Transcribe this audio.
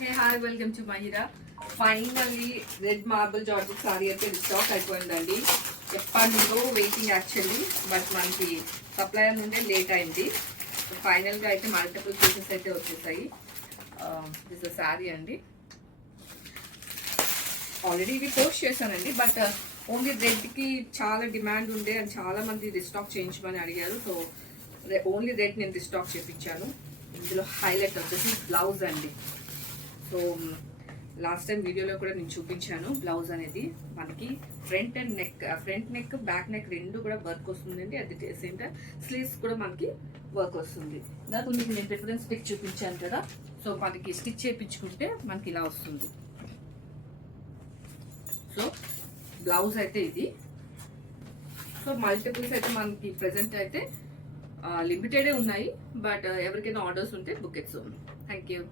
Hey, hi, welcome to Mahira. Finally red marble georgette sorry అయితే stock అయిపోయిందండి. ఎప్పటి నుండో వెయిటింగ్ యాక్చువల్లీ, బట్ మనకి సప్లయర్ నుండే లేట్ అయింది. ఫైనల్గా అయితే మల్టిపుల్ పీసెస్ అయితే వచ్చేసాయి. దిస్ శారీ అండి. ఆల్రెడీ ఇవి పోస్ట్ చేశానండి, బట్ ఓన్లీ రెడ్కి చాలా డిమాండ్ ఉండే అండ్ చాలా మంది రిస్టాక్ చేయించమని అడిగారు. సో ఓన్లీ రెడ్ నేను రిస్టాక్ చేయించాను. ఇందులో హైలైట్ వచ్చేసి బ్లౌజ్ అండి. సో లాస్ట్ టైం వీడియోలో కూడా నేను చూపించాను. బ్లౌజ్ అనేది మనకి ఫ్రంట్ నెక్ బ్యాక్ నెక్ రెండు కూడా వర్క్ వస్తుందండి. అది సేమ్ టైం స్లీవ్స్ కూడా మనకి వర్క్ వస్తుంది. దాంతో మీకు నేను ప్రిఫరెన్స్ పిక్ చూపించాను కదా. సో మనకి స్టిచ్ చేయించుకుంటే మనకి ఇలా వస్తుంది. సో బ్లౌజ్ అయితే ఇది. సో మల్టిపుల్స్ అయితే మనకి ప్రెసెంట్ అయితే లిమిటెడే ఉన్నాయి, బట్ ఎవరికైనా ఆర్డర్స్ ఉంటే బుక్ ఇట్స్. Thank you.